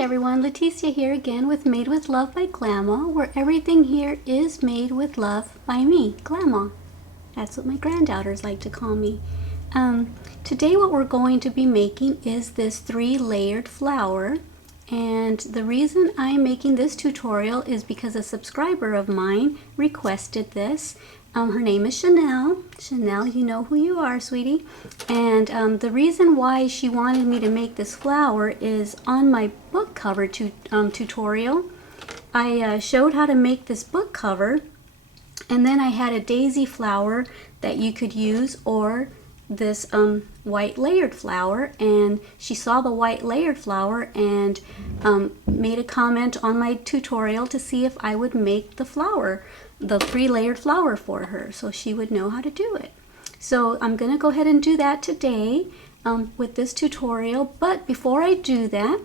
Hi everyone, Leticia here again with Made with Love by Grandma, where everything here is made with love by me, Grandma. That's what my granddaughters like to call me. Today what we're going to be making is this 3-layered flower, and the reason I'm making this tutorial is because a subscriber of mine requested this. Her name is Chanel. Chanel, you know who you are, sweetie. And the reason why she wanted me to make this flower is on my book cover tutorial. I showed how to make this book cover, and then I had a daisy flower that you could use, or this white layered flower, and she saw the white layered flower and made a comment on my tutorial to see if I would make the flower, the 3-layered flower for her, so she would know how to do it. So I'm going to go ahead and do that today with this tutorial. But before I do that,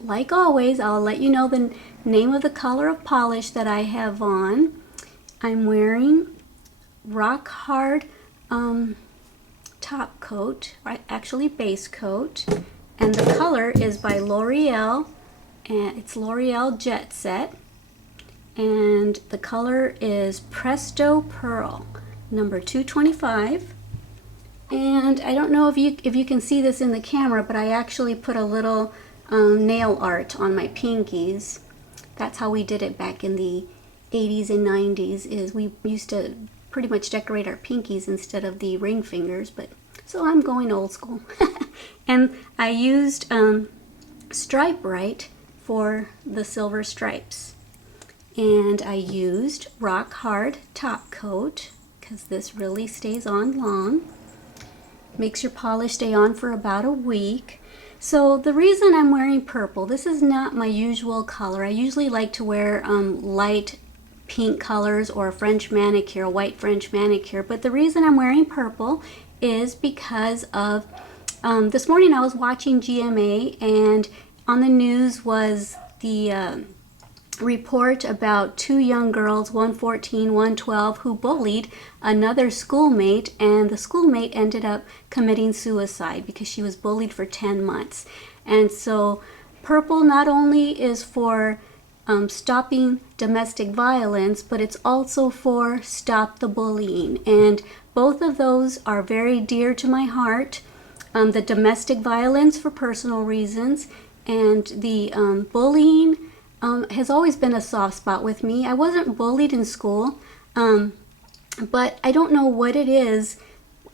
like always, I'll let you know the name of the color of polish that I have on. I'm wearing Rock Hard top coat, actually base coat, and the color is by L'Oreal, and it's L'Oreal Jet Set, and the color is Presto Pearl, number 225. And I don't know if you can see this in the camera, but I actually put a little nail art on my pinkies. That's how we did it back in the 80s and 90s, is we used to pretty much decorate our pinkies instead of the ring fingers, but so I'm going old school. And I used Stripe Right for the silver stripes. And I used Rock Hard top coat because this really stays on long. Makes your polish stay on for about a week. So the reason I'm wearing purple, this is not my usual color. I usually like to wear light pink colors or a French manicure, a white French manicure, but the reason I'm wearing purple is because of this morning I was watching GMA, and on the news was the report about 2 young girls, one 14, one 12, who bullied another schoolmate, and the schoolmate ended up committing suicide because she was bullied for 10 months. And so purple not only is for stopping domestic violence, but it's also for stop the bullying, and both of those are very dear to my heart. The domestic violence for personal reasons, and the bullying has always been a soft spot with me. I wasn't bullied in school, but I don't know what it is.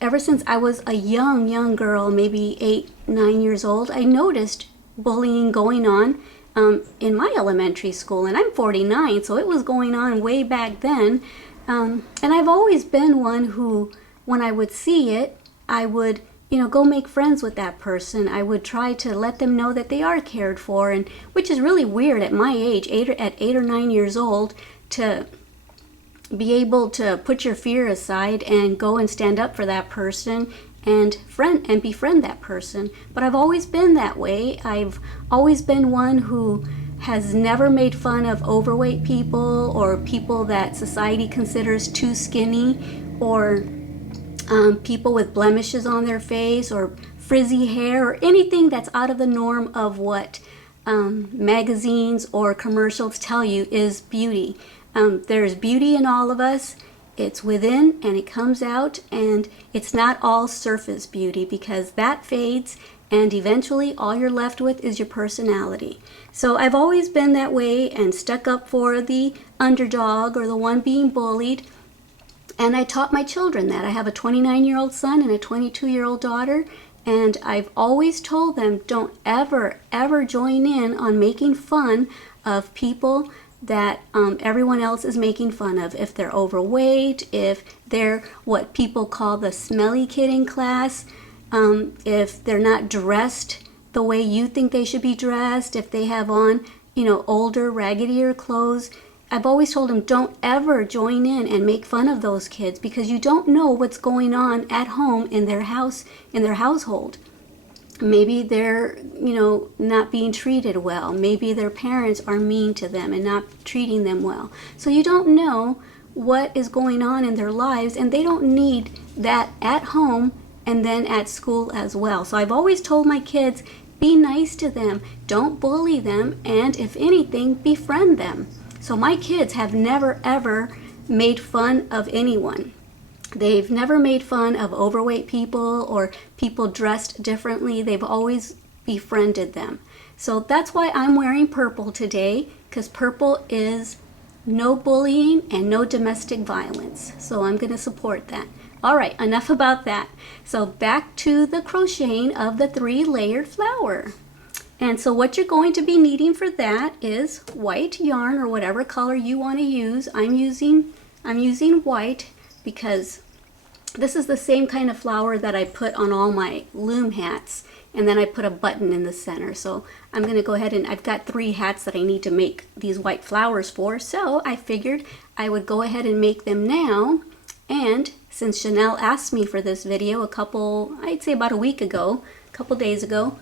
Ever since I was a young girl, maybe 8, 9 years old, I noticed bullying going on in my elementary school, and I'm 49, so it was going on way back then. And I've always been one who, when I would see it, I would, go make friends with that person. I would try to let them know that they are cared for, and which is really weird at my age, at 8 or 9 years old, to be able to put your fear aside and go and stand up for that person and befriend that person. But I've always been that way. I've always been one who has never made fun of overweight people or people that society considers too skinny, or people with blemishes on their face or frizzy hair, or anything that's out of the norm of what magazines or commercials tell you is beauty. There's beauty in all of us. It's within and it comes out, and it's not all surface beauty, because that fades, and eventually all you're left with is your personality. So I've always been that way and stuck up for the underdog or the one being bullied. And I taught my children that. I have a 29-year-old son and a 22-year-old daughter, and I've always told them, don't ever join in on making fun of people that everyone else is making fun of. If they're overweight, if they're what people call the smelly kid in class, if they're not dressed the way you think they should be dressed, if they have on, older, raggedier clothes. I've always told them, don't ever join in and make fun of those kids, because you don't know what's going on at home in their house, in their household. Maybe they're, not being treated well. Maybe their parents are mean to them and not treating them well. So you don't know what is going on in their lives, and they don't need that at home and then at school as well. So I've always told my kids, Be nice to them. Don't bully them, and if anything, befriend them. So my kids have never ever made fun of anyone. They've never made fun of overweight people or people dressed differently. They've always befriended them. So that's why I'm wearing purple today, because purple is no bullying and no domestic violence. So I'm going to support that. All right, enough about that. So back to the crocheting of the 3-layered flower. And so what you're going to be needing for that is white yarn or whatever color you want to use. I'm using white because this is the same kind of flower that I put on all my loom hats, and then I put a button in the center. So I'm going to go ahead and I've got 3 hats that I need to make these white flowers for, so I figured I would go ahead and make them now. And since Chanel asked me for this video I'd say about a week ago, a couple days ago,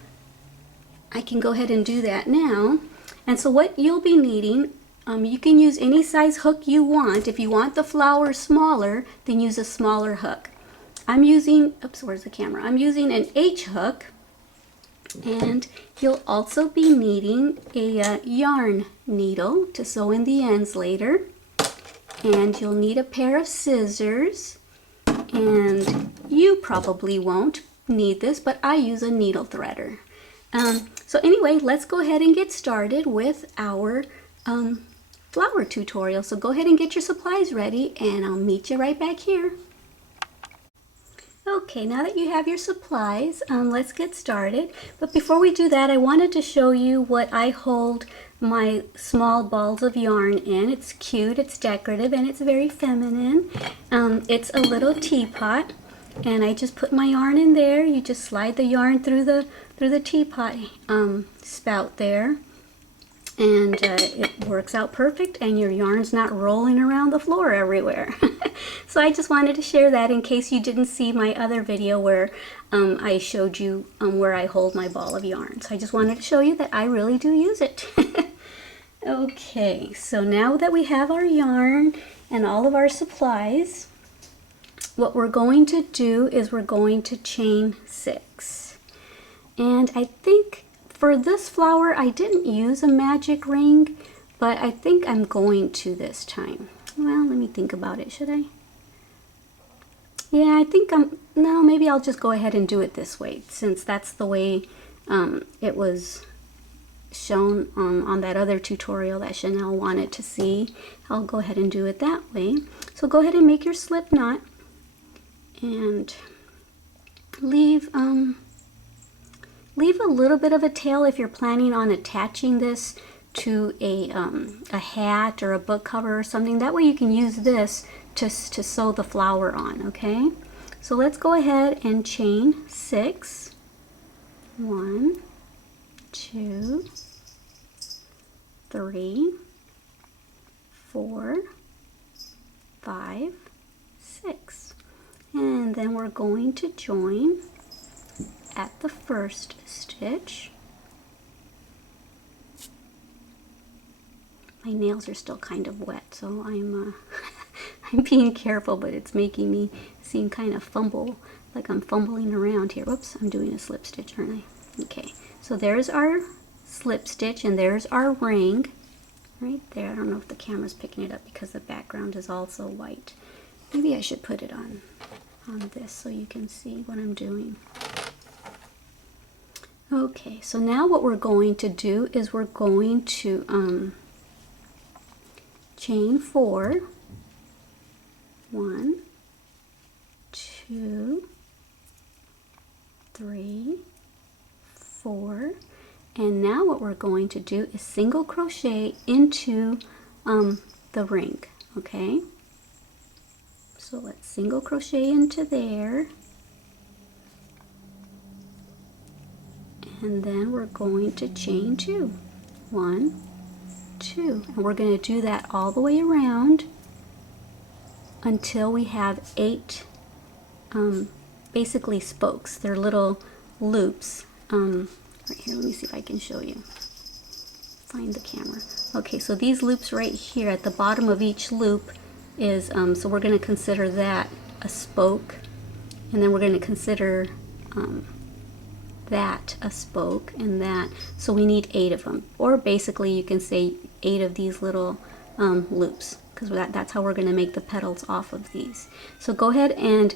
I can go ahead and do that now. And so what you'll be needing, you can use any size hook you want. If you want the flower smaller, then use a smaller hook. I'm using, oops, where's the camera? I'm using an H hook, and you'll also be needing a yarn needle to sew in the ends later. And you'll need a pair of scissors, and you probably won't need this, but I use a needle threader. So anyway, let's go ahead and get started with our flower tutorial. So go ahead and get your supplies ready, and I'll meet you right back here. Okay, now that you have your supplies, let's get started. But before we do that, I wanted to show you what I hold my small balls of yarn in. It's cute, it's decorative, and it's very feminine. It's a little teapot, and I just put my yarn in there. You just slide the yarn through the teapot spout there, and it works out perfect, and your yarn's not rolling around the floor everywhere. So I just wanted to share that in case you didn't see my other video where I showed you where I hold my ball of yarn. So I just wanted to show you that I really do use it. Okay, so now that we have our yarn and all of our supplies, what we're going to do is we're going to chain 6. And I think for this flower I didn't use a magic ring, but I think I'm going to this time. Well, let me think about it. Should I? Yeah, I think no, maybe I'll just go ahead and do it this way, since that's the way it was shown on that other tutorial that Chanel wanted to see. I'll go ahead and do it that way. So go ahead and make your slip knot and leave a little bit of a tail if you're planning on attaching this to a hat or a book cover or something. That way you can use this to sew the flower on, okay? So let's go ahead and chain 6. 1, 2, 3, 4, 5, 6. And then we're going to join at the first stitch. My nails are still kind of wet, so I'm I'm being careful, but it's making me seem kind of like I'm fumbling around here. Whoops, I'm doing a slip stitch, aren't I? Okay, so there's our slip stitch, and there's our ring right there. I don't know if the camera's picking it up because the background is also white. Maybe I should put it on this so you can see what I'm doing. Okay, so now what we're going to do is we're going to chain 4. 1, 2, 3, 4, and now what we're going to do is single crochet into the ring. Okay, so let's single crochet into there, and then we're going to chain 2. 1, 2, and we're going to do that all the way around until we have 8 basically spokes. They're little loops. Right here, let me see if I can show you. Find the camera. Okay, so these loops right here at the bottom of each loop is, so we're going to consider that a spoke, and then we're going to consider that a spoke, and that, so we need 8 of them, or basically you can say 8 of these little loops, because that's how we're going to make the petals off of these. So go ahead and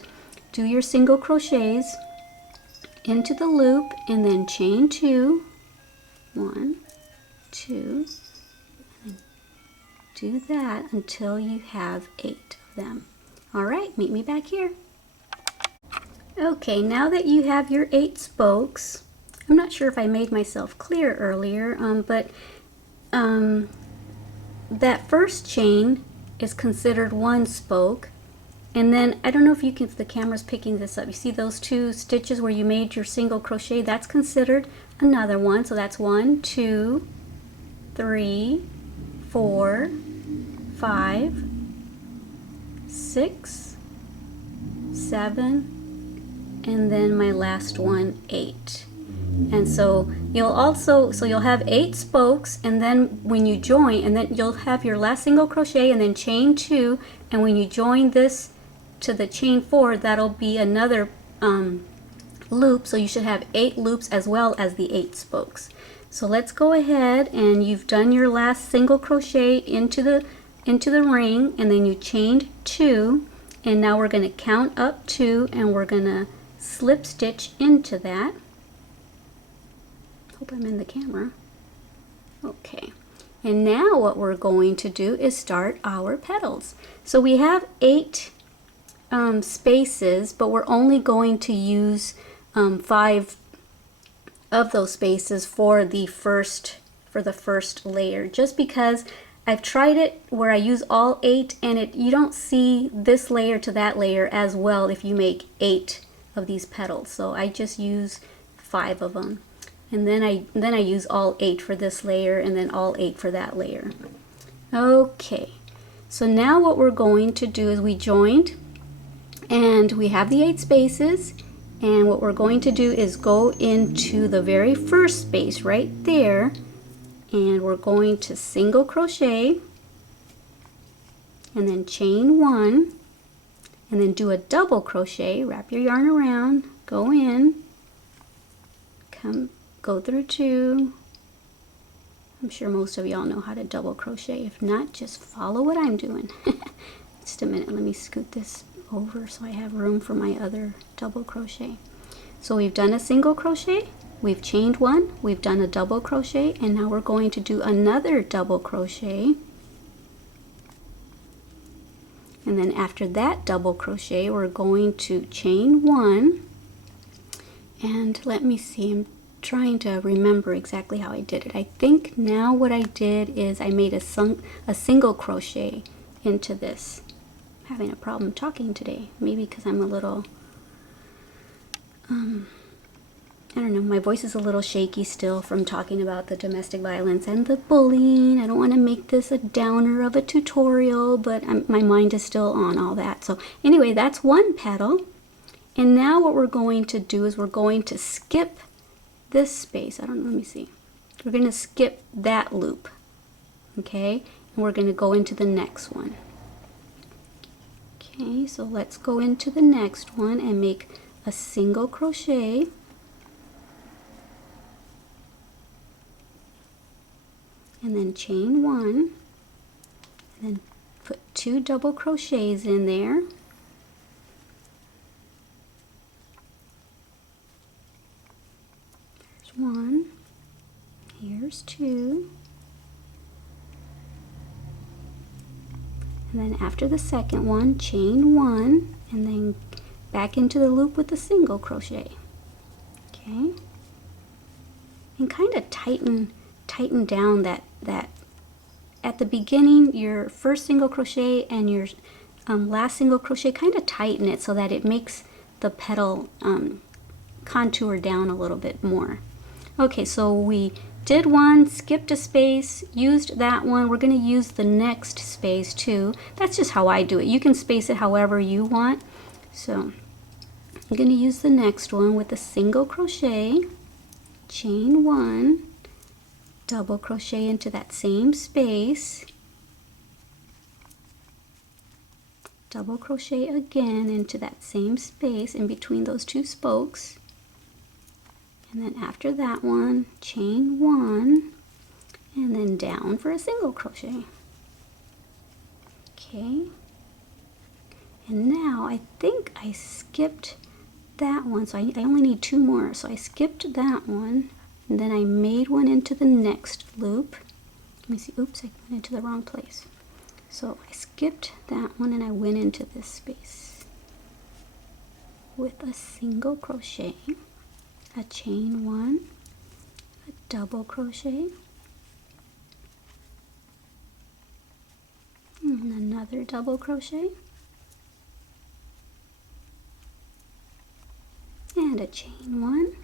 do your single crochets into the loop, and then chain 2, 1, 2, and do that until you have 8 of them. All right, meet me back here. Okay, now that you have your 8 spokes, I'm not sure if I made myself clear earlier, but that first chain is considered 1 spoke, and then I don't know if the camera's picking this up. You see those 2 stitches where you made your single crochet? That's considered another one. So that's 1, 2, 3, 4, 5, 6, 7, and then my last one, 8. And so you'll have 8 spokes, and then when you join, and then you'll have your last single crochet and then chain 2, and when you join this to the chain 4, that'll be another loop. So you should have 8 loops as well as the 8 spokes. So let's go ahead, and you've done your last single crochet into the ring, and then you chained 2, and now we're going to count up 2, and we're going to slip stitch into that. Hope I'm in the camera. Okay, and now what we're going to do is start our petals. So we have 8 spaces, but we're only going to use 5 of those spaces for the first layer, just because I've tried it where I use all 8, and you don't see this layer to that layer as well if you make 8 of these petals. So I just use 5 of them, and then I use all 8 for this layer, and then all 8 for that layer. Okay, so now what we're going to do is we joined, and we have the 8 spaces, and what we're going to do is go into the very first space right there, and we're going to single crochet, and then chain 1, and then do a double crochet, wrap your yarn around, go in, go through 2. I'm sure most of y'all know how to double crochet. If not, just follow what I'm doing. Just a minute, let me scoot this over so I have room for my other double crochet. So we've done a single crochet, we've chained 1, we've done a double crochet, and now we're going to do another double crochet. And then after that double crochet, we're going to chain 1, and let me see, I'm trying to remember exactly how I did it. I think now what I did is I made a single crochet into this. I'm having a problem talking today, maybe because I'm a little I don't know, my voice is a little shaky still from talking about the domestic violence and the bullying. I don't want to make this a downer of a tutorial, but my mind is still on all that. So anyway, that's 1 petal. And now what we're going to do is we're going to skip this space. I don't know, let me see. We're going to skip that loop, okay? And we're going to go into the next one. Okay, so let's go into the next one and make a single crochet. And then chain 1, and then put 2 double crochets in there. There's 1, here's 2, and then after the second one, chain 1, and then back into the loop with the single crochet. Okay, and kind of tighten down that at the beginning, your first single crochet and your last single crochet, kind of tighten it so that it makes the petal contour down a little bit more. Okay, so we did 1, skipped a space, used that one. We're going to use the next space too. That's just how I do it. You can space it however you want. So I'm going to use the next one with a single crochet, chain 1, double crochet into that same space, double crochet again into that same space in between those 2 spokes, And then after that one, chain 1, and then down for a single crochet. Okay. And now I think I skipped that one, so I only need 2 more. So I skipped that one, and then I made one into the next loop. Let me see, oops, I went into the wrong place. So I skipped that one and I went into this space with a single crochet, a chain 1, a double crochet, and another double crochet, and a chain 1,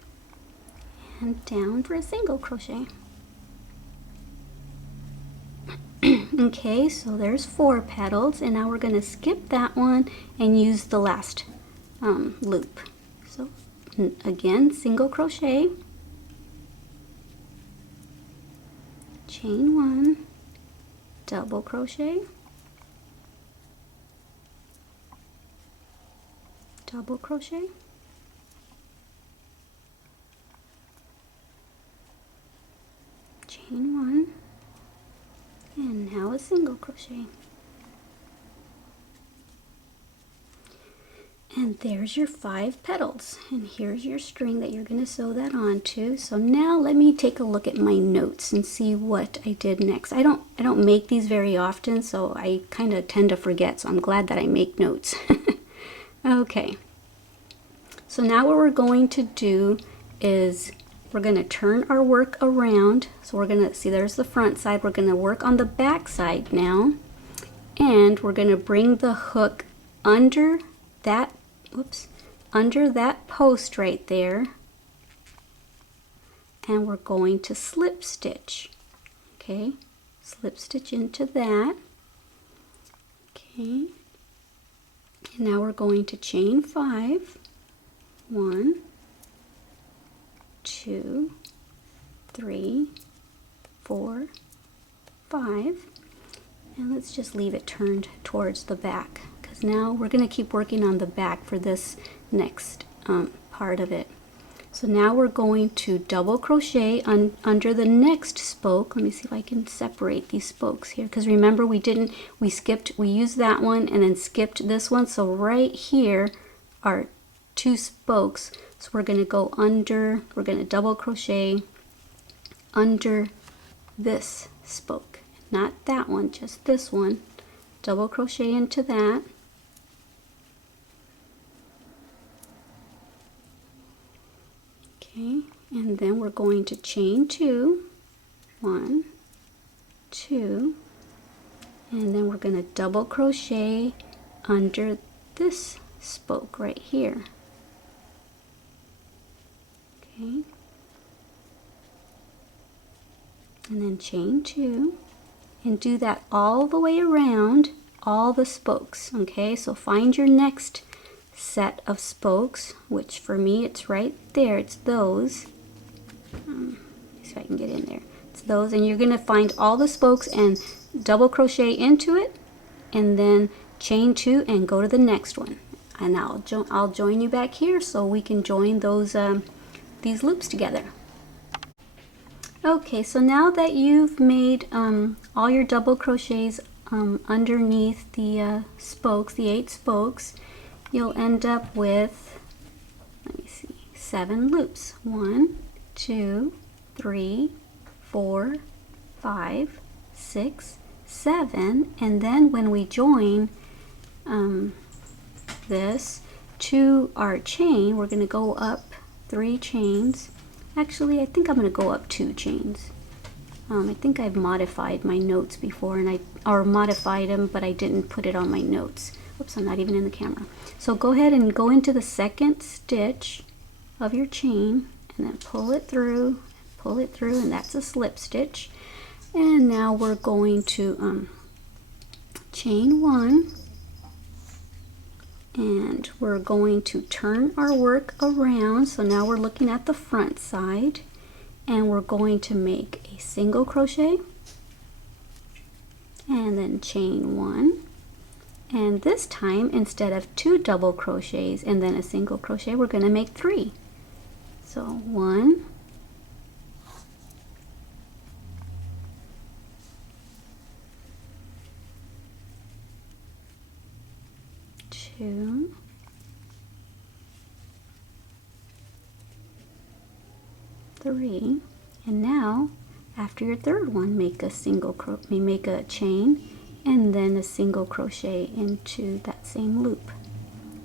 and down for a single crochet. Okay, so there's 4 petals, and now we're going to skip that one and use the last loop. So again, single crochet, chain 1, double crochet, double crochet, chain 1, and now a single crochet. And there's your 5 petals, and here's your string that you're going to sew that onto. So now let me take a look at my notes and see what I did next. I don't make these very often, so I kind of tend to forget, so I'm glad that I make notes. Okay, so now what we're going to do is we're going to turn our work around. So we're going to see, there's the front side. We're going to work on the back side now, and we're going to bring the hook under that, under that post right there, and we're going to slip stitch. Okay, slip stitch into that. Okay, and now we're going to chain 5, 1, 2, 3, 4, 5, and let's just leave it turned towards the back, because now we're going to keep working on the back for this next part of it. So now we're going to double crochet under the next spoke. Let me see if I can separate these spokes here, because remember we used that one and then skipped this one. So right here are 2 spokes. So we're going to go under, we're going to double crochet under this spoke, not that one, just this one. Double crochet into that. Okay, and then we're going to chain 2, 1, 2, and then we're going to double crochet under this spoke right here. Okay, and then chain 2, and do that all the way around all the spokes. Okay, so find your next set of spokes, which for me it's right there, it's those. See if I can get in there. It's those, and you're going to find all the spokes and double crochet into it, and then chain 2 and go to the next one. And I'll join you back here so we can join those these loops together. Okay, so now that you've made all your double crochets underneath the spokes, the 8 spokes, you'll end up with, let me see, 7 loops. 1, 2, 3, 4, 5, 6, 7, and then when we join this to our chain, we're going to go up 3 chains. Actually, I think I'm going to go up 2 chains. I think I've modified my notes before, and modified them, but I didn't put it on my notes. Oops, I'm not even in the camera. So go ahead and go into the second stitch of your chain, and then pull it through, and that's a slip stitch. And now we're going to chain 1, and we're going to turn our work around. So now we're looking at the front side, and we're going to make a single crochet, and then chain 1. And this time, instead of 2 double crochets and then a single crochet, we're going to make 3. So 1, 2, 3, and now after your third one, make a chain and then a single crochet into that same loop.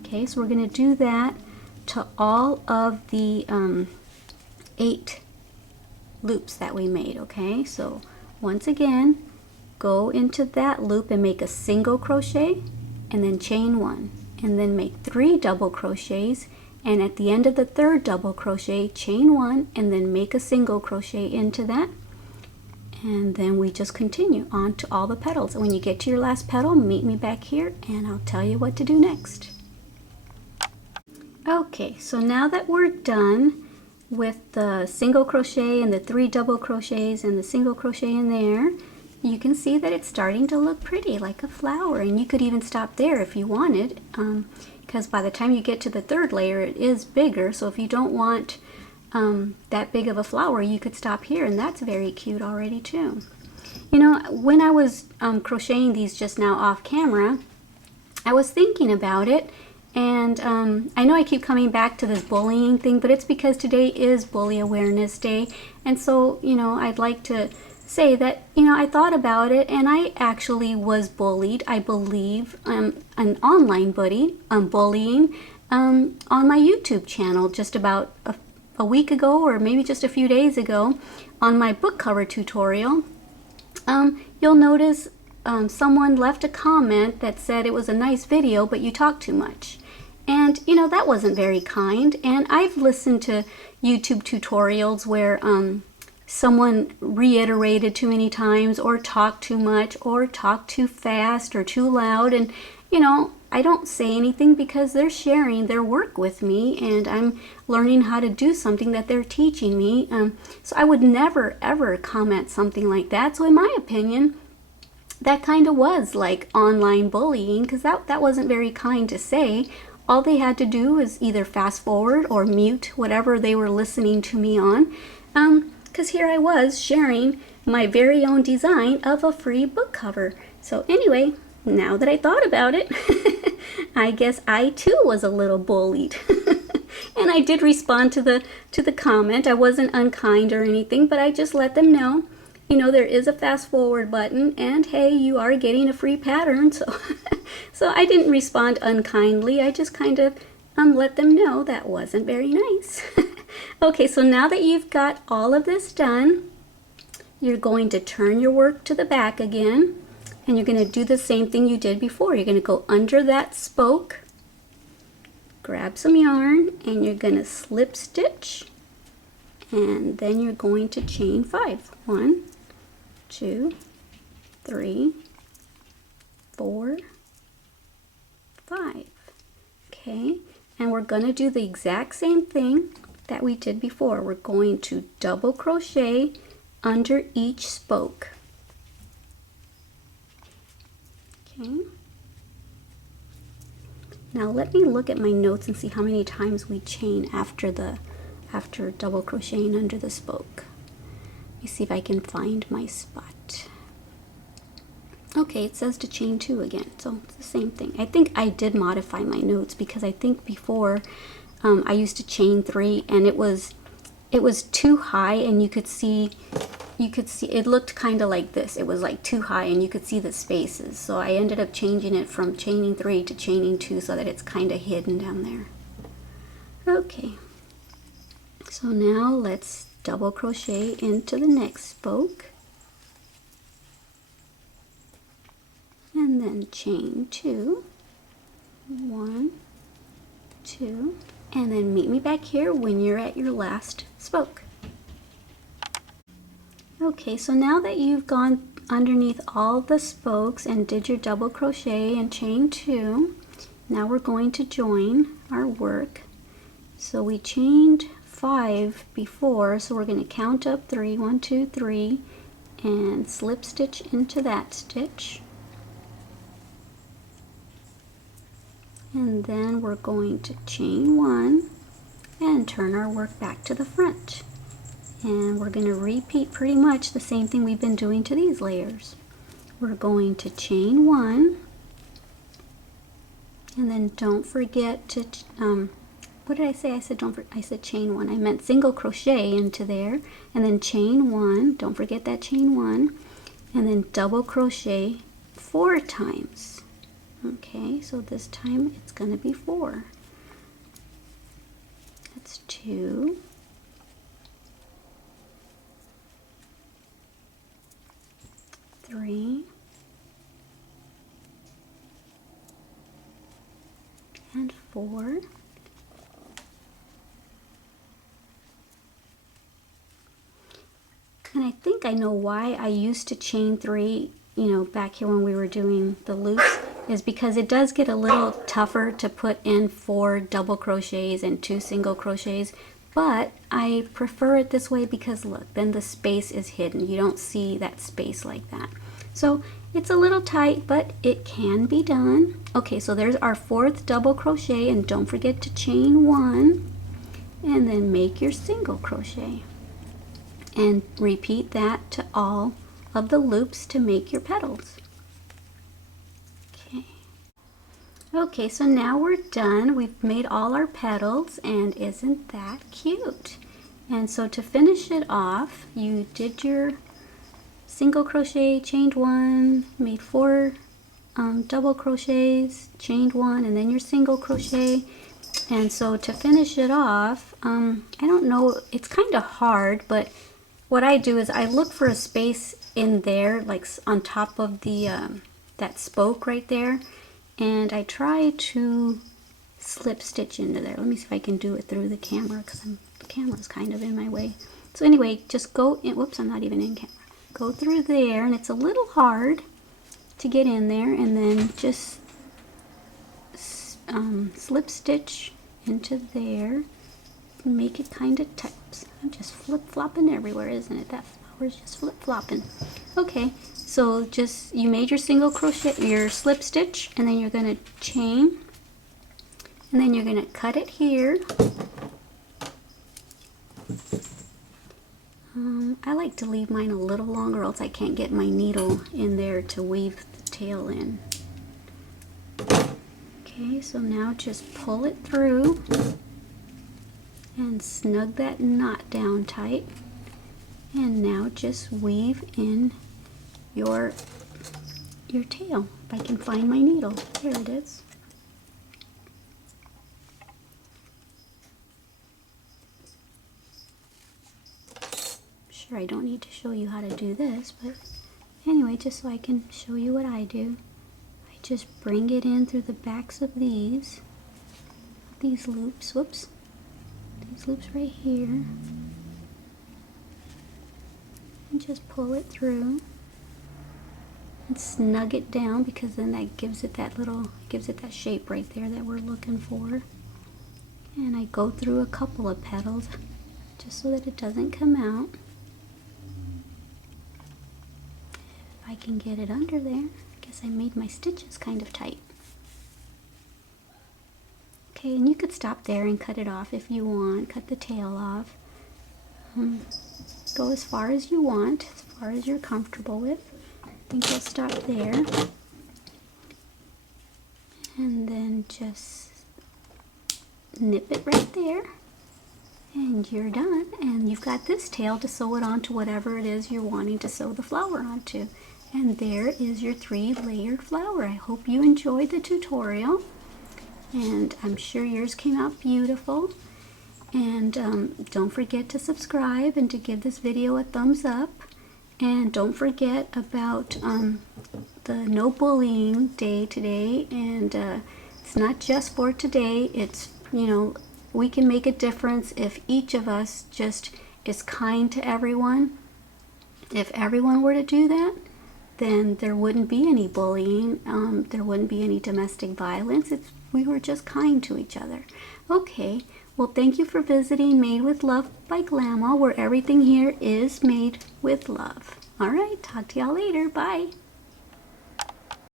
Okay, so we're going to do that to all of the 8 loops that we made. Okay, so once again, go into that loop and make a single crochet and then chain 1, and then make 3 double crochets, and at the end of the third double crochet, chain 1 and then make a single crochet into that, and then we just continue on to all the petals. And when you get to your last petal, meet me back here and I'll tell you what to do next. Okay, so now that we're done with the single crochet and the 3 double crochets and the single crochet in there, you can see that it's starting to look pretty, like a flower, and you could even stop there if you wanted, because by the time you get to the third layer it is bigger, so if you don't want that big of a flower, you could stop here, and that's very cute already too. You know, when I was crocheting these just now off camera, I was thinking about it, and I know I keep coming back to this bullying thing, but it's because today is Bully Awareness Day, and so, you know, I'd like to say that, you know, I thought about it, and I actually was bullied, I believe, an online bullying on my YouTube channel just about a week ago, or maybe just a few days ago, on my book cover tutorial. You'll notice someone left a comment that said it was a nice video, but you talk too much. And, you know, that wasn't very kind. And I've listened to YouTube tutorials where someone reiterated too many times, or talked too much, or talked too fast, or too loud. And, you know, I don't say anything because they're sharing their work with me, and I'm learning how to do something that they're teaching me. So I would never, ever comment something like that. So in my opinion, that kind of was like online bullying, because that wasn't very kind to say. All they had to do was either fast forward or mute whatever they were listening to me on, because here I was sharing my very own design of a free book cover. So anyway, now that I thought about it, I guess I too was a little bullied. And I did respond to the comment. I wasn't unkind or anything, but I just let them know, you know, there is a fast forward button, and hey, you are getting a free pattern. So so I didn't respond unkindly. I just kind of let them know that wasn't very nice. Okay, so now that you've got all of this done, you're going to turn your work to the back again, and you're going to do the same thing you did before. You're going to go under that spoke, grab some yarn, and you're going to slip stitch, and then you're going to chain 5. 1, 2, 3, 4, 5. Okay, and we're going to do the exact same thing that we did before. We're going to double crochet under each spoke. Okay. Now let me look at my notes and see how many times we chain after double crocheting under the spoke. Let me see if I can find my spot. Okay, it says to chain 2 again, so it's the same thing. I think I did modify my notes, because I think before I used to chain 3, and it was too high, and you could see it looked kind of like this. It was like too high, and you could see the spaces. So I ended up changing it from chaining 3 to chaining 2 so that it's kind of hidden down there. Okay, so now let's double crochet into the next spoke, and then chain 2, 1, 2, and then meet me back here when you're at your last spoke. Okay, so now that you've gone underneath all the spokes and did your double crochet and chain 2, now we're going to join our work. So we chained 5 before, so we're going to count up 3, 1, 2, 3, and slip stitch into that stitch. And then we're going to chain 1, and turn our work back to the front. And we're going to repeat pretty much the same thing we've been doing to these layers. We're going to chain 1, and then don't forget to, what did I say? I said chain 1. I meant single crochet into there, and then chain 1. Don't forget that chain 1, and then double crochet 4 times. Okay, so this time it's going to be 4. That's 2. 3. And 4. And I think I know why I used to chain 3, back here when we were doing the loops, is because it does get a little tougher to put in 4 double crochets and 2 single crochets. But I prefer it this way because look, then the space is hidden. You don't see that space like that. So it's a little tight, but it can be done. Okay, so there's our 4th double crochet, and don't forget to chain 1 and then make your single crochet. And repeat that to all of the loops to make your petals. Okay, so now we're done. We've made all our petals, and isn't that cute? And so to finish it off, you did your single crochet, chained 1, made 4 double crochets, chained 1, and then your single crochet. And so to finish it off, I don't know, it's kind of hard, but what I do is I look for a space in there, like on top of the that spoke right there. And I try to slip stitch into there. Let me see if I can do it through the camera, because the camera's kind of in my way. So anyway, just go in. Whoops, I'm not even in camera. Go through there, and it's a little hard to get in there, and then just slip stitch into there. Make it kind of tight. I'm just flip-flopping everywhere, isn't it? That flower's just flip-flopping. Okay. So just, you made your single crochet, your slip stitch, and then you're going to chain, and then you're going to cut it here. I like to leave mine a little longer, else I can't get my needle in there to weave the tail in. Okay, so now just pull it through and snug that knot down tight, and now just weave in your tail. If I can find my needle. There it is. Sure, I don't need to show you how to do this, but anyway, just so I can show you what I do, I just bring it in through the backs of these loops. Whoops. These loops right here. And just pull it through. And snug it down, because then that gives it that shape right there that we're looking for. And I go through a couple of petals just so that it doesn't come out. If I can get it under there. I guess I made my stitches kind of tight. Okay, and you could stop there and cut it off if you want. Cut the tail off. Go as far as you want, as far as you're comfortable with. I think I'll stop there, and then just nip it right there, and you're done. And you've got this tail to sew it onto whatever it is you're wanting to sew the flower onto. And there is your 3-layered flower. I hope you enjoyed the tutorial, and I'm sure yours came out beautiful. And don't forget to subscribe and to give this video a thumbs up. And don't forget about the No Bullying Day today. And it's not just for today. It's, we can make a difference if each of us just is kind to everyone. If everyone were to do that, then there wouldn't be any bullying. There wouldn't be any domestic violence if we were just kind to each other. Okay. Well, thank you for visiting Made with Love by Glama, where everything here is made with love. All right, talk to y'all later. Bye.